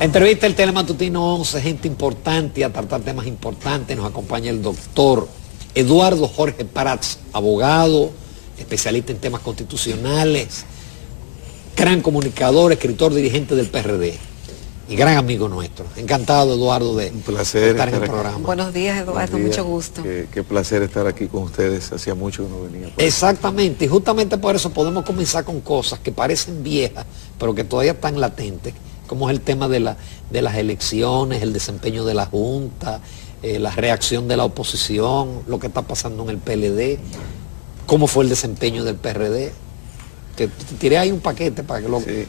Entrevista el Telematutino 11, gente importante a tratar temas importantes. Nos acompaña el doctor Eduardo Jorge Prats, abogado, especialista en temas constitucionales, gran comunicador, escritor, dirigente del PRD y gran amigo nuestro. Encantado, Eduardo, de estar en el programa. Buenos días, Eduardo, mucho gusto. Qué placer estar aquí con ustedes, hacía mucho que no venía. Exactamente, y justamente por eso podemos comenzar con cosas que parecen viejas, pero que todavía están latentes, como es el tema de las elecciones, el desempeño de la Junta, la reacción de la oposición, lo que está pasando en el PLD, cómo fue el desempeño del PRD. Te tiré ahí un paquete para que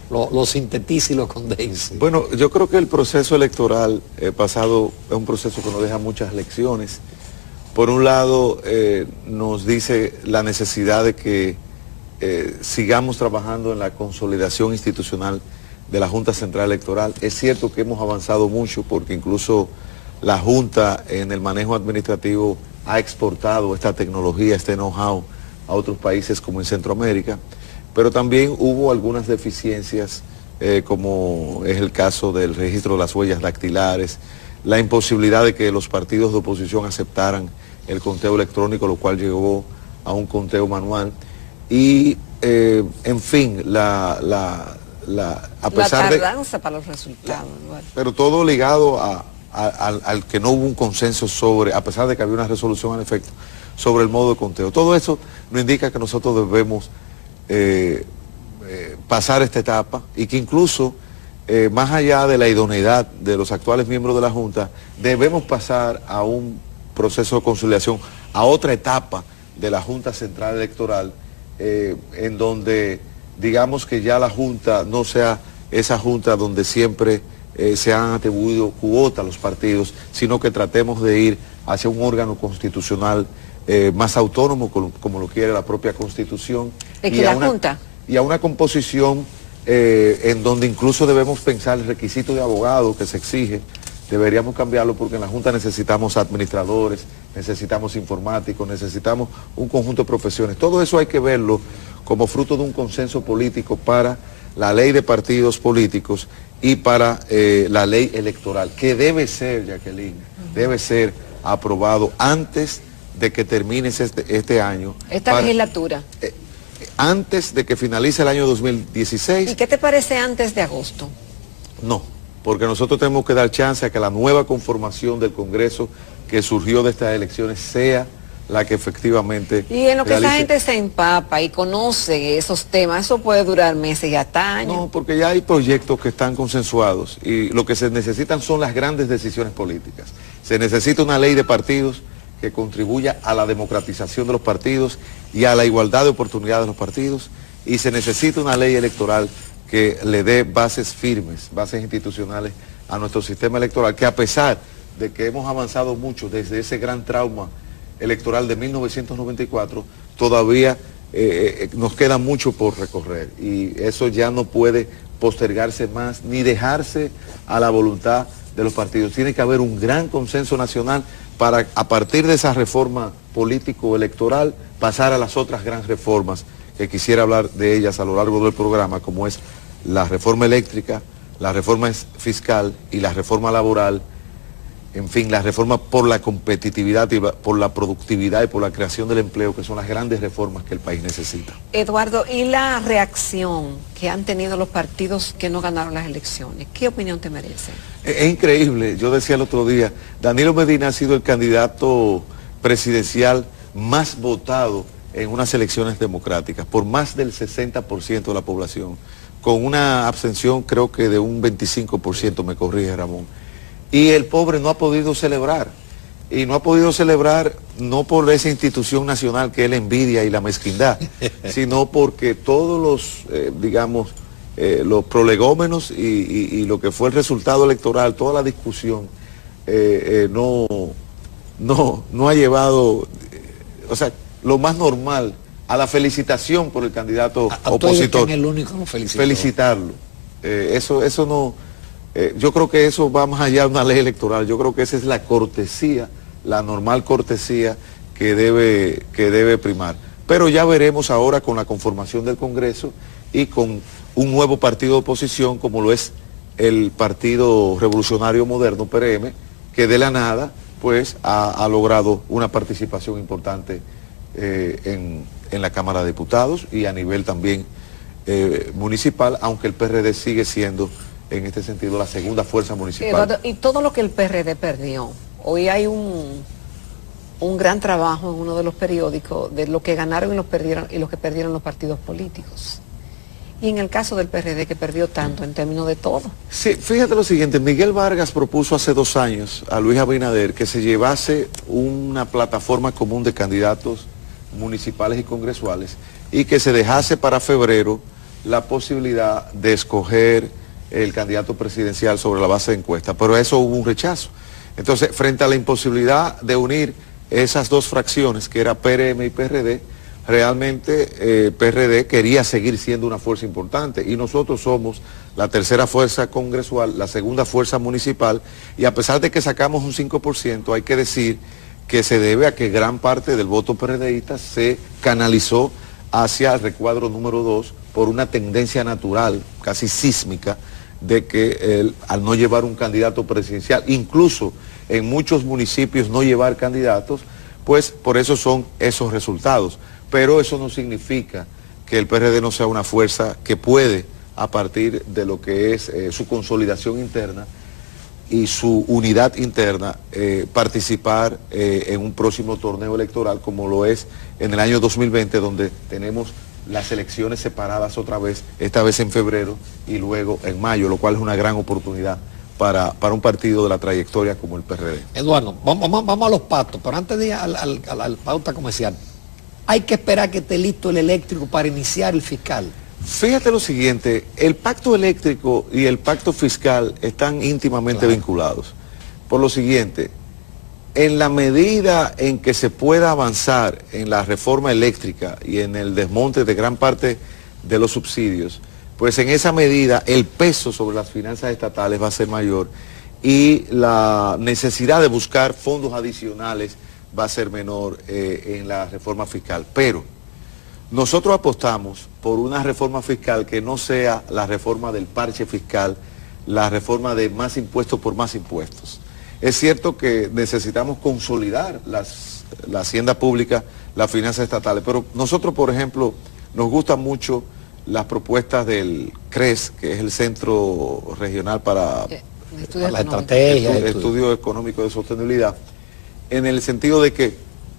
lo sintetice y lo condense. Bueno, yo creo que el proceso electoral pasado es un proceso que nos deja muchas lecciones. Por un lado, nos dice la necesidad de que sigamos trabajando en la consolidación institucional de la Junta Central Electoral. Es cierto que hemos avanzado mucho porque incluso la Junta en el manejo administrativo ha exportado esta tecnología, este know-how a otros países como en Centroamérica, pero también hubo algunas deficiencias como es el caso del registro de las huellas dactilares, la imposibilidad de que los partidos de oposición aceptaran el conteo electrónico, lo cual llevó a un conteo manual y en fin, a pesar la tardanza para los resultados. Pero todo ligado al que no hubo un consenso sobre, a pesar de que había una resolución al efecto, sobre el modo de conteo. Todo eso nos indica que nosotros debemos pasar esta etapa y que incluso, más allá de la idoneidad de los actuales miembros de la Junta, debemos pasar a un proceso de conciliación, a otra etapa de la Junta Central Electoral, en donde digamos que ya la Junta no sea esa Junta donde siempre se han atribuido cuotas a los partidos, sino que tratemos de ir hacia un órgano constitucional más autónomo, como lo quiere la propia Constitución. ¿Es que la Junta? Y a una composición en donde incluso debemos pensar el requisito de abogado que se exige, deberíamos cambiarlo porque en la Junta necesitamos administradores, necesitamos informáticos, necesitamos un conjunto de profesiones. Todo eso hay que verlo como fruto de un consenso político para la ley de partidos políticos y para la ley electoral, que debe ser, Jacqueline, debe ser aprobado antes de que termine este año. Esta legislatura. Antes de que finalice el año 2016. ¿Y qué te parece antes de agosto? No, porque nosotros tenemos que dar chance a que la nueva conformación del Congreso que surgió de estas elecciones sea la que efectivamente y en lo que realice. esa gente se empapa y conoce esos temas, eso puede durar meses y hasta años. No, porque ya hay proyectos que están consensuados y lo que se necesitan son las grandes decisiones políticas. Se necesita una ley de partidos que contribuya a la democratización de los partidos y a la igualdad de oportunidades de los partidos, y se necesita una ley electoral que le dé bases firmes, bases institucionales a nuestro sistema electoral, que a pesar de que hemos avanzado mucho desde ese gran trauma electoral de 1994, todavía nos queda mucho por recorrer y eso ya no puede postergarse más ni dejarse a la voluntad de los partidos. Tiene que haber un gran consenso nacional para, a partir de esa reforma político-electoral, pasar a las otras grandes reformas, que quisiera hablar de ellas a lo largo del programa, como es la reforma eléctrica, la reforma fiscal y la reforma laboral, en fin, la reforma por la competitividad, y por la productividad y por la creación del empleo, que son las grandes reformas que el país necesita. Eduardo, ¿y la reacción que han tenido los partidos que no ganaron las elecciones? ¿Qué opinión te merece? Es increíble, yo decía el otro día, Danilo Medina ha sido el candidato presidencial más votado en unas elecciones democráticas, por más del 60% de la población, con una abstención creo que de un 25%, me corrige Ramón. Y el pobre no ha podido celebrar, y no ha podido celebrar no por esa institución nacional que él envidia y la mezquindad, sino porque todos los, digamos, los prolegómenos y lo que fue el resultado electoral, toda la discusión, no ha llevado, o sea, lo más normal, a la felicitación por el candidato opositor. El único que felicitó. Felicitarlo. Eso no... yo creo que eso va más allá de una ley electoral. Yo creo que esa es la cortesía, la normal cortesía que debe primar. Pero ya veremos ahora con la conformación del Congreso y con un nuevo partido de oposición como lo es el Partido Revolucionario Moderno, PRM, que de la nada pues ha logrado una participación importante en la Cámara de Diputados y a nivel también municipal, aunque el PRD sigue siendo en este sentido la segunda fuerza municipal. Eduardo, y todo lo que el PRD perdió, hoy hay un gran trabajo en uno de los periódicos de lo que ganaron y lo que perdieron los partidos políticos. Y en el caso del PRD, que perdió tanto en términos de todo. Sí, fíjate lo siguiente, Miguel Vargas propuso hace 2 años a Luis Abinader que se llevase una plataforma común de candidatos municipales y congresuales y que se dejase para febrero la posibilidad de escoger el candidato presidencial sobre la base de encuesta, pero a eso hubo un rechazo. Entonces, frente a la imposibilidad de unir esas dos fracciones, que era PRM y PRD, realmente PRD quería seguir siendo una fuerza importante y nosotros somos la tercera fuerza congresual, la segunda fuerza municipal, y a pesar de que sacamos un 5%, hay que decir que se debe a que gran parte del voto PRDista se canalizó hacia el recuadro número 2 por una tendencia natural, casi sísmica, de que al no llevar un candidato presidencial, incluso en muchos municipios no llevar candidatos, pues por eso son esos resultados. Pero eso no significa que el PRD no sea una fuerza que puede, a partir de lo que es su consolidación interna y su unidad interna, participar en un próximo torneo electoral como lo es en el año 2020, donde tenemos las elecciones separadas otra vez, esta vez en febrero y luego en mayo, lo cual es una gran oportunidad para un partido de la trayectoria como el PRD. Eduardo, vamos a los pactos, pero antes de ir al pauta comercial, hay que esperar que esté listo el eléctrico para iniciar el fiscal. Fíjate lo siguiente, el pacto eléctrico y el pacto fiscal están íntimamente vinculados. Por lo siguiente, en la medida en que se pueda avanzar en la reforma eléctrica y en el desmonte de gran parte de los subsidios, pues en esa medida el peso sobre las finanzas estatales va a ser mayor y la necesidad de buscar fondos adicionales va a ser menor en la reforma fiscal. Pero nosotros apostamos por una reforma fiscal que no sea la reforma del parche fiscal, la reforma de más impuestos por más impuestos. Es cierto que necesitamos consolidar la hacienda pública, las finanzas estatales, pero nosotros, por ejemplo, nos gustan mucho las propuestas del CRES, que es el Centro Regional para la estrategia, estudio económico de sostenibilidad, en el sentido de que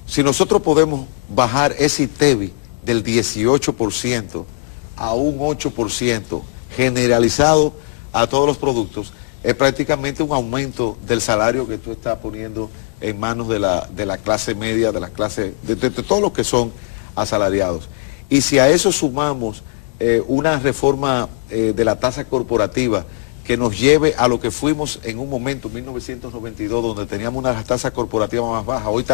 si nosotros podemos bajar ese ITEVI del 18% a un 8% generalizado a todos los productos, es prácticamente un aumento del salario que tú estás poniendo en manos de la clase media, de la clase, de todos los que son asalariados. Y si a eso sumamos una reforma de la tasa corporativa que nos lleve a lo que fuimos en un momento, 1992, donde teníamos una tasa corporativa más baja, hoy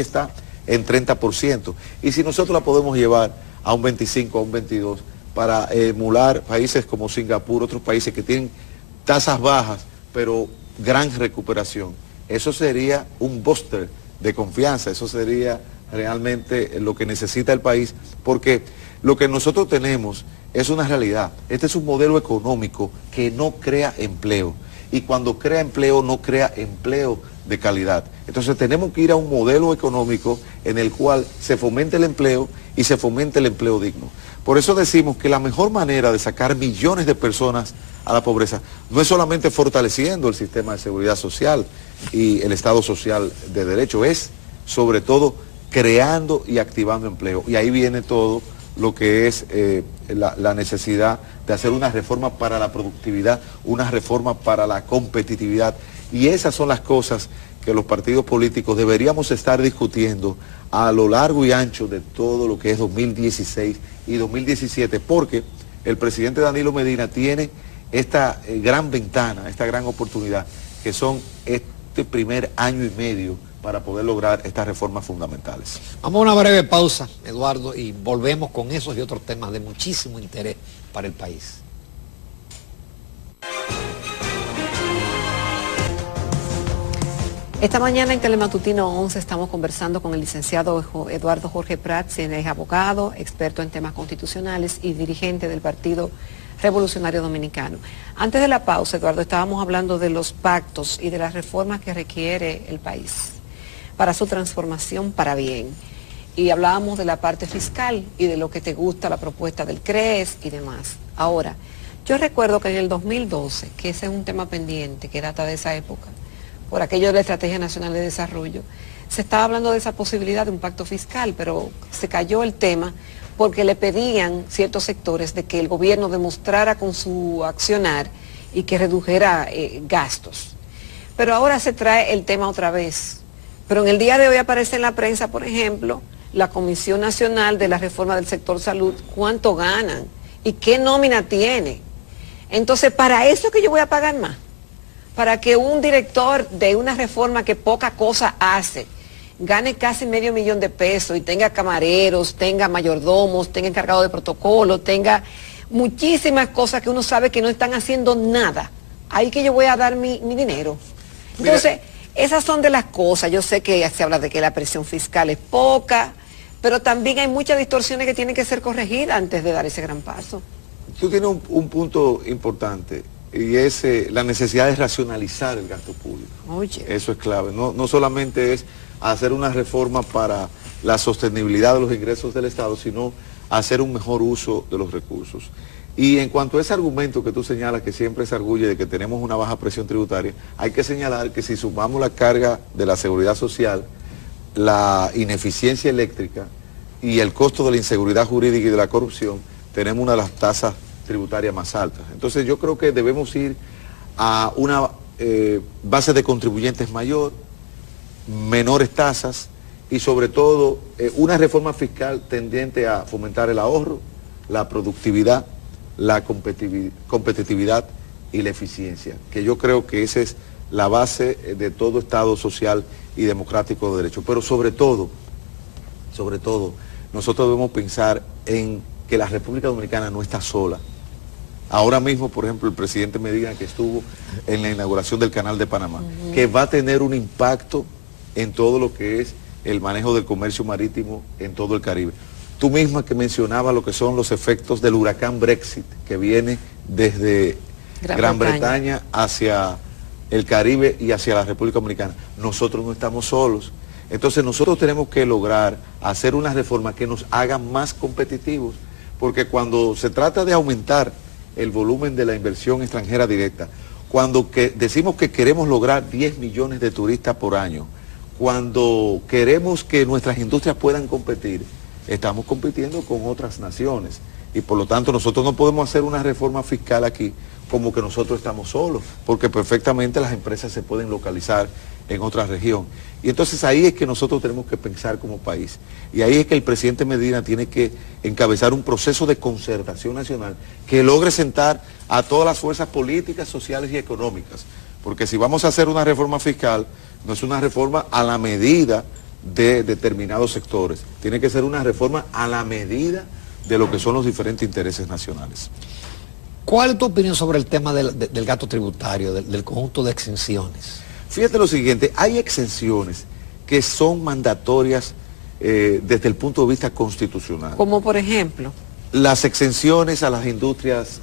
está en 30%. Y si nosotros la podemos llevar a un 25, a un 22, para emular países como Singapur, otros países que tienen tasas bajas, pero gran recuperación, eso sería un booster de confianza, eso sería realmente lo que necesita el país, porque lo que nosotros tenemos es una realidad. Este es un modelo económico que no crea empleo. Y cuando crea empleo, no crea empleo de calidad. Entonces tenemos que ir a un modelo económico en el cual se fomente el empleo y se fomente el empleo digno. Por eso decimos que la mejor manera de sacar millones de personas a la pobreza no es solamente fortaleciendo el sistema de seguridad social y el Estado social de derecho, es sobre todo creando y activando empleo. Y ahí viene todo lo que es la necesidad de hacer una reforma para la productividad, una reforma para la competitividad. Y esas son las cosas que los partidos políticos deberíamos estar discutiendo a lo largo y ancho de todo lo que es 2016 y 2017, porque el presidente Danilo Medina tiene esta gran ventana, esta gran oportunidad, que son este primer año y medio para poder lograr estas reformas fundamentales. Vamos a una breve pausa, Eduardo, y volvemos con esos y otros temas de muchísimo interés para el país. Esta mañana en Telematutino 11 estamos conversando con el licenciado Eduardo Jorge Prats, quien es abogado, experto en temas constitucionales y dirigente del Partido Revolucionario Dominicano. Antes de la pausa, Eduardo, estábamos hablando de los pactos y de las reformas que requiere el país para su transformación para bien. Y hablábamos de la parte fiscal y de lo que te gusta, la propuesta del CRES y demás. Ahora, yo recuerdo que en el 2012, que ese es un tema pendiente que data de esa época, por aquello de la Estrategia Nacional de Desarrollo, se estaba hablando de esa posibilidad de un pacto fiscal, pero se cayó el tema porque le pedían ciertos sectores de que el gobierno demostrara con su accionar y que redujera gastos. Pero ahora se trae el tema otra vez. Pero en el día de hoy aparece en la prensa, por ejemplo, la Comisión Nacional de la Reforma del Sector Salud, cuánto ganan y qué nómina tiene. Entonces, ¿para eso que yo voy a pagar más? Para que un director de una reforma que poca cosa hace, gane casi $500,000 de pesos y tenga camareros, tenga mayordomos, tenga encargado de protocolo, tenga muchísimas cosas que uno sabe que no están haciendo nada. Ahí que yo voy a dar mi dinero. Entonces, esas son de las cosas. Yo sé que se habla de que la presión fiscal es poca, pero también hay muchas distorsiones que tienen que ser corregidas antes de dar ese gran paso. Tú tienes un punto importante. Y es la necesidad de racionalizar el gasto público. Oye. Eso es clave. No solamente es hacer una reforma para la sostenibilidad de los ingresos del Estado, sino hacer un mejor uso de los recursos. Y en cuanto a ese argumento que tú señalas, que siempre se arguye de que tenemos una baja presión tributaria, hay que señalar que si sumamos la carga de la seguridad social, la ineficiencia eléctrica y el costo de la inseguridad jurídica y de la corrupción, tenemos una de las tasas tributaria más altas. Entonces yo creo que debemos ir a una base de contribuyentes mayor, menores tasas y sobre todo una reforma fiscal tendiente a fomentar el ahorro, la productividad, la competitividad y la eficiencia, que yo creo que esa es la base de todo Estado social y democrático de derecho. Pero sobre todo, nosotros debemos pensar en que la República Dominicana no está sola. Ahora mismo, por ejemplo, el presidente Medina, que estuvo en la inauguración del Canal de Panamá, que va a tener un impacto en todo lo que es el manejo del comercio marítimo en todo el Caribe. Tú misma que mencionabas lo que son los efectos del huracán Brexit, que viene desde Gran Bretaña hacia el Caribe y hacia la República Dominicana. Nosotros no estamos solos. Entonces nosotros tenemos que lograr hacer una reforma que nos haga más competitivos, porque cuando se trata de aumentar el volumen de la inversión extranjera directa, cuando decimos que queremos lograr 10 millones de turistas por año, cuando queremos que nuestras industrias puedan competir, estamos compitiendo con otras naciones y por lo tanto nosotros no podemos hacer una reforma fiscal aquí como que nosotros estamos solos, porque perfectamente las empresas se pueden localizar en otra región. Y entonces ahí es que nosotros tenemos que pensar como país. Y ahí es que el presidente Medina tiene que encabezar un proceso de concertación nacional que logre sentar a todas las fuerzas políticas, sociales y económicas. Porque si vamos a hacer una reforma fiscal, no es una reforma a la medida de determinados sectores. Tiene que ser una reforma a la medida de lo que son los diferentes intereses nacionales. ¿Cuál es tu opinión sobre el tema del gasto tributario, del conjunto de exenciones? Fíjate lo siguiente, hay exenciones que son mandatorias desde el punto de vista constitucional. Como por ejemplo. Las exenciones a las industrias,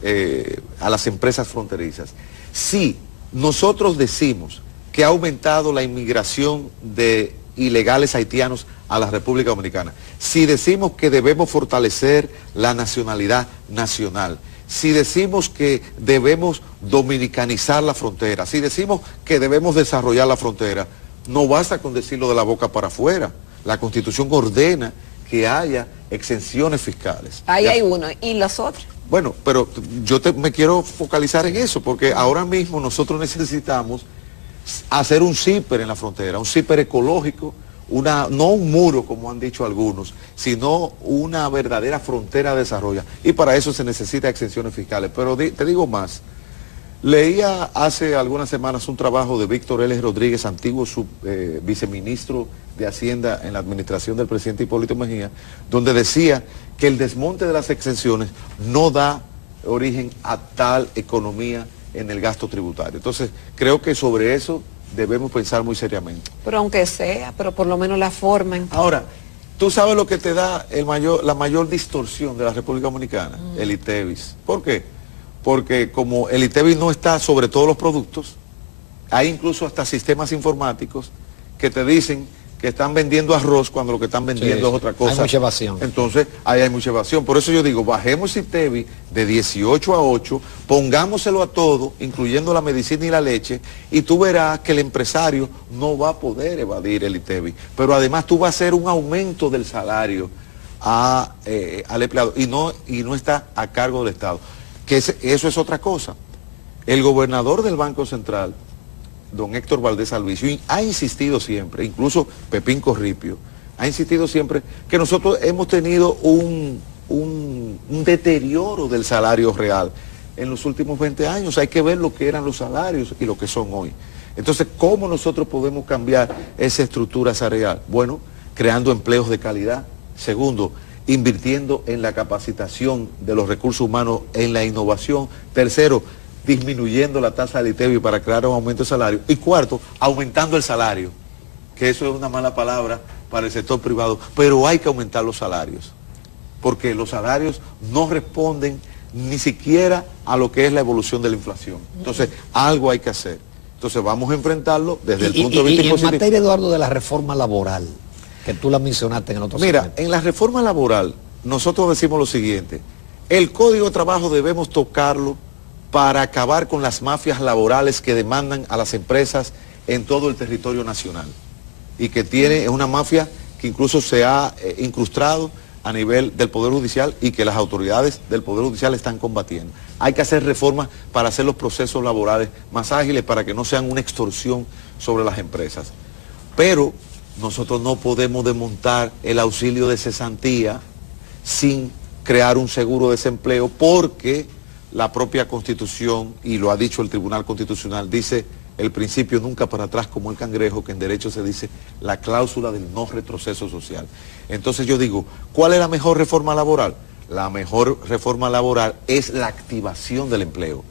a las empresas fronterizas. Si nosotros decimos que ha aumentado la inmigración de ilegales haitianos a la República Dominicana, si decimos que debemos fortalecer la nacionalidad nacional, si decimos que debemos dominicanizar la frontera, si decimos que debemos desarrollar la frontera, no basta con decirlo de la boca para afuera. La Constitución ordena que haya exenciones fiscales. Ahí hay uno. ¿Y los otros? Bueno, pero yo me quiero focalizar en eso, porque ahora mismo nosotros necesitamos hacer un zíper en la frontera, un zíper ecológico, no un muro como han dicho algunos, sino una verdadera frontera de desarrollo. Y para eso se necesita exenciones fiscales. Pero te digo más, leía hace algunas semanas un trabajo de Víctor L. Rodríguez, antiguo viceministro de Hacienda en la administración del presidente Hipólito Mejía, donde decía que el desmonte de las exenciones no da origen a tal economía en el gasto tributario. Entonces, creo que sobre eso debemos pensar muy seriamente. Pero aunque sea, pero por lo menos la forma. Ahora, tú sabes lo que te da la mayor distorsión de la República Dominicana, el ITEVIS. ¿Por qué? Porque como el ITEVIS no está sobre todos los productos, hay incluso hasta sistemas informáticos que te dicen que están vendiendo arroz cuando lo que están vendiendo es otra cosa. Hay mucha evasión. Entonces, ahí hay mucha evasión. Por eso yo digo, bajemos el ITEVIS de 18 a 8, pongámoselo a todo, incluyendo la medicina y la leche, y tú verás que el empresario no va a poder evadir el ITEVIS. Pero además tú vas a hacer un aumento del salario al empleado y no está a cargo del Estado. Eso es otra cosa. El gobernador del Banco Central, don Héctor Valdés Albizu, ha insistido siempre, incluso Pepín Corripio, ha insistido siempre que nosotros hemos tenido un deterioro del salario real en los últimos 20 años. Hay que ver lo que eran los salarios y lo que son hoy. Entonces, ¿cómo nosotros podemos cambiar esa estructura salarial? Bueno, creando empleos de calidad. Segundo, invirtiendo en la capacitación de los recursos humanos, en la innovación. Tercero, disminuyendo la tasa de ITEVIS para crear un aumento de salario. Y cuarto, aumentando el salario, que eso es una mala palabra para el sector privado, pero hay que aumentar los salarios, porque los salarios no responden ni siquiera a lo que es la evolución de la inflación. Entonces, algo hay que hacer. Entonces, vamos a enfrentarlo desde el punto de vista positivo. En materia, Eduardo, de la reforma laboral, que tú la mencionaste en el otro Mira, segmento. en la reforma laboral, nosotros decimos lo siguiente: el Código de Trabajo debemos tocarlo para acabar con las mafias laborales que demandan a las empresas en todo el territorio nacional. Y que es una mafia que incluso se ha incrustado a nivel del Poder Judicial y que las autoridades del Poder Judicial están combatiendo. Hay que hacer reformas para hacer los procesos laborales más ágiles, para que no sean una extorsión sobre las empresas. Pero nosotros no podemos desmontar el auxilio de cesantía sin crear un seguro de desempleo, porque la propia Constitución, y lo ha dicho el Tribunal Constitucional, dice el principio nunca para atrás como el cangrejo, que en derecho se dice la cláusula del no retroceso social. Entonces yo digo, ¿cuál es la mejor reforma laboral? La mejor reforma laboral es la activación del empleo.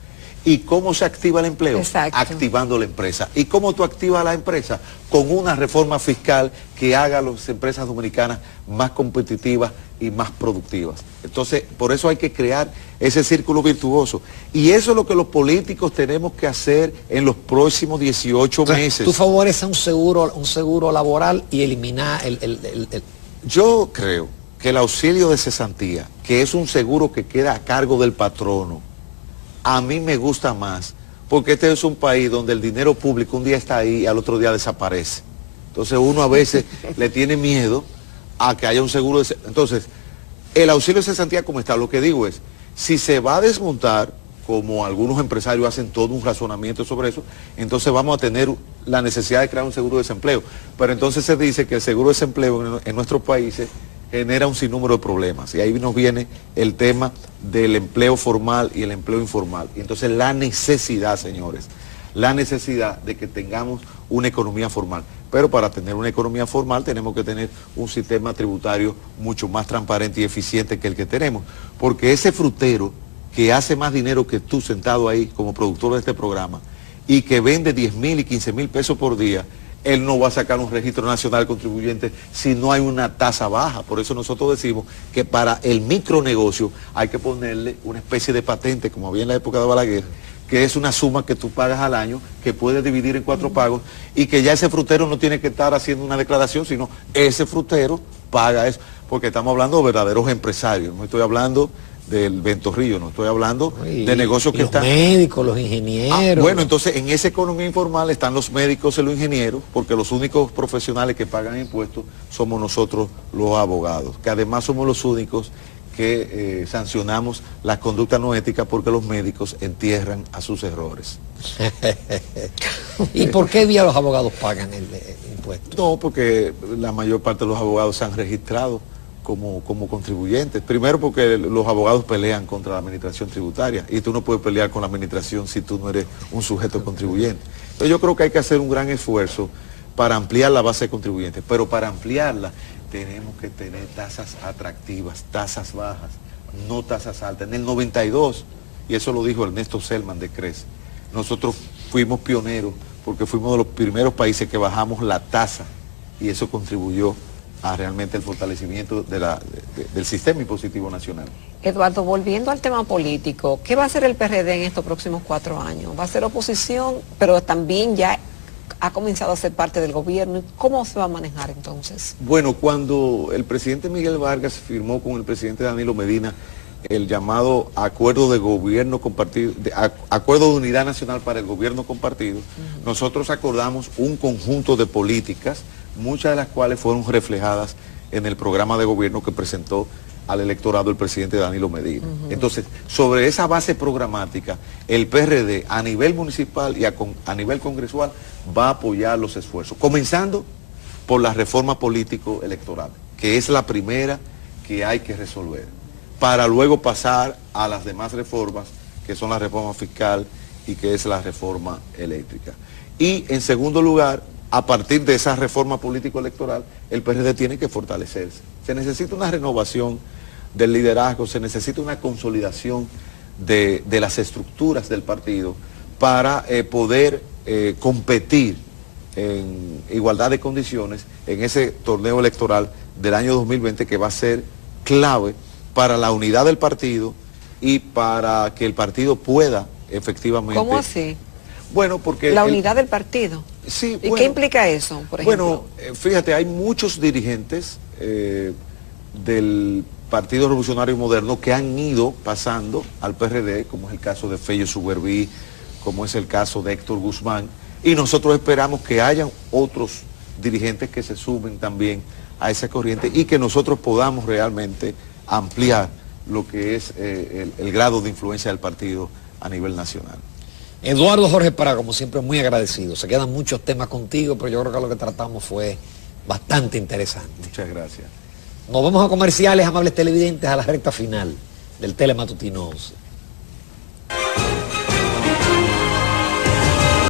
¿Y cómo se activa el empleo? Exacto. Activando la empresa. ¿Y cómo tú activas la empresa? Con una reforma fiscal que haga a las empresas dominicanas más competitivas y más productivas. Entonces, por eso hay que crear ese círculo virtuoso. Y eso es lo que los políticos tenemos que hacer en los próximos 18 meses. Tú favoreces un seguro laboral y eliminar Yo creo que el auxilio de cesantía, que es un seguro que queda a cargo del patrono, a mí me gusta más, porque este es un país donde el dinero público un día está ahí y al otro día desaparece. Entonces uno a veces le tiene miedo a que haya un seguro de... Entonces, el auxilio de cesantía como está, lo que digo es, si se va a desmontar, como algunos empresarios hacen todo un razonamiento sobre eso, entonces vamos a tener la necesidad de crear un seguro de desempleo. Pero entonces se dice que el seguro de desempleo en nuestros países genera un sinnúmero de problemas. Y ahí nos viene el tema del empleo formal y el empleo informal. Y entonces la necesidad, señores, la necesidad de que tengamos una economía formal. Pero para tener una economía formal tenemos que tener un sistema tributario mucho más transparente y eficiente que el que tenemos. Porque ese frutero que hace más dinero que tú sentado ahí como productor de este programa y que vende 10,000 y 15,000 pesos por día, él no va a sacar un registro nacional contribuyente si no hay una tasa baja. Por eso nosotros decimos que para el micronegocio hay que ponerle una especie de patente, como había en la época de Balaguer, que es una suma que tú pagas al año, que puedes dividir en 4 pagos, y que ya ese frutero no tiene que estar haciendo una declaración, sino ese frutero paga eso. Porque estamos hablando de verdaderos empresarios, no estoy hablando del Ventorrillo, no estoy hablando de negocios que están... Los médicos, los ingenieros... bueno, entonces en esa economía informal están los médicos y los ingenieros, porque los únicos profesionales que pagan impuestos somos nosotros los abogados, que además somos los únicos que sancionamos las conductas no éticas, porque los médicos entierran a sus errores. ¿Y por qué vía los abogados pagan el impuesto? No, porque la mayor parte de los abogados se han registrado como contribuyentes. Primero porque los abogados pelean contra la administración tributaria y tú no puedes pelear con la administración si tú no eres un sujeto contribuyente. Entonces yo creo que hay que hacer un gran esfuerzo para ampliar la base de contribuyentes, pero para ampliarla tenemos que tener tasas atractivas, tasas bajas, no tasas altas. En el 92, y eso lo dijo Ernesto Selman de CRES, nosotros fuimos pioneros porque fuimos de los primeros países que bajamos la tasa y eso contribuyó a realmente el fortalecimiento del sistema impositivo nacional. Eduardo, volviendo al tema político, ¿qué va a hacer el PRD en estos próximos 4 años? ¿Va a ser oposición, pero también ya ha comenzado a ser parte del gobierno? ¿Cómo se va a manejar entonces? Bueno, cuando el presidente Miguel Vargas firmó con el presidente Danilo Medina el llamado acuerdo de gobierno compartido, acuerdo de unidad nacional para el gobierno compartido, nosotros acordamos un conjunto de políticas, muchas de las cuales fueron reflejadas en el programa de gobierno que presentó al electorado el presidente Danilo Medina. Entonces, sobre esa base programática, el PRD a nivel municipal y a nivel congresual va a apoyar los esfuerzos, comenzando por la reforma político-electoral, que es la primera que hay que resolver, para luego pasar a las demás reformas, que son la reforma fiscal y que es la reforma eléctrica. Y en segundo lugar, a partir de esa reforma político-electoral, el PRD tiene que fortalecerse. Se necesita una renovación del liderazgo, se necesita una consolidación de las estructuras del partido para poder competir en igualdad de condiciones en ese torneo electoral del año 2020 que va a ser clave para la unidad del partido y para que el partido pueda efectivamente... ¿Cómo así? Bueno, porque... La unidad del partido. Sí, ¿Y bueno, qué implica eso, por ejemplo? Bueno, fíjate, hay muchos dirigentes del Partido Revolucionario Moderno que han ido pasando al PRD, como es el caso de Fello Suberví, como es el caso de Héctor Guzmán, y nosotros esperamos que hayan otros dirigentes que se sumen también a esa corriente y que nosotros podamos realmente ampliar lo que es el grado de influencia del partido a nivel nacional. Eduardo Jorge Pará, como siempre, muy agradecido. Se quedan muchos temas contigo, pero yo creo que lo que tratamos fue bastante interesante. Muchas gracias. Nos vamos a comerciales, amables televidentes, a la recta final del Telematutino 11.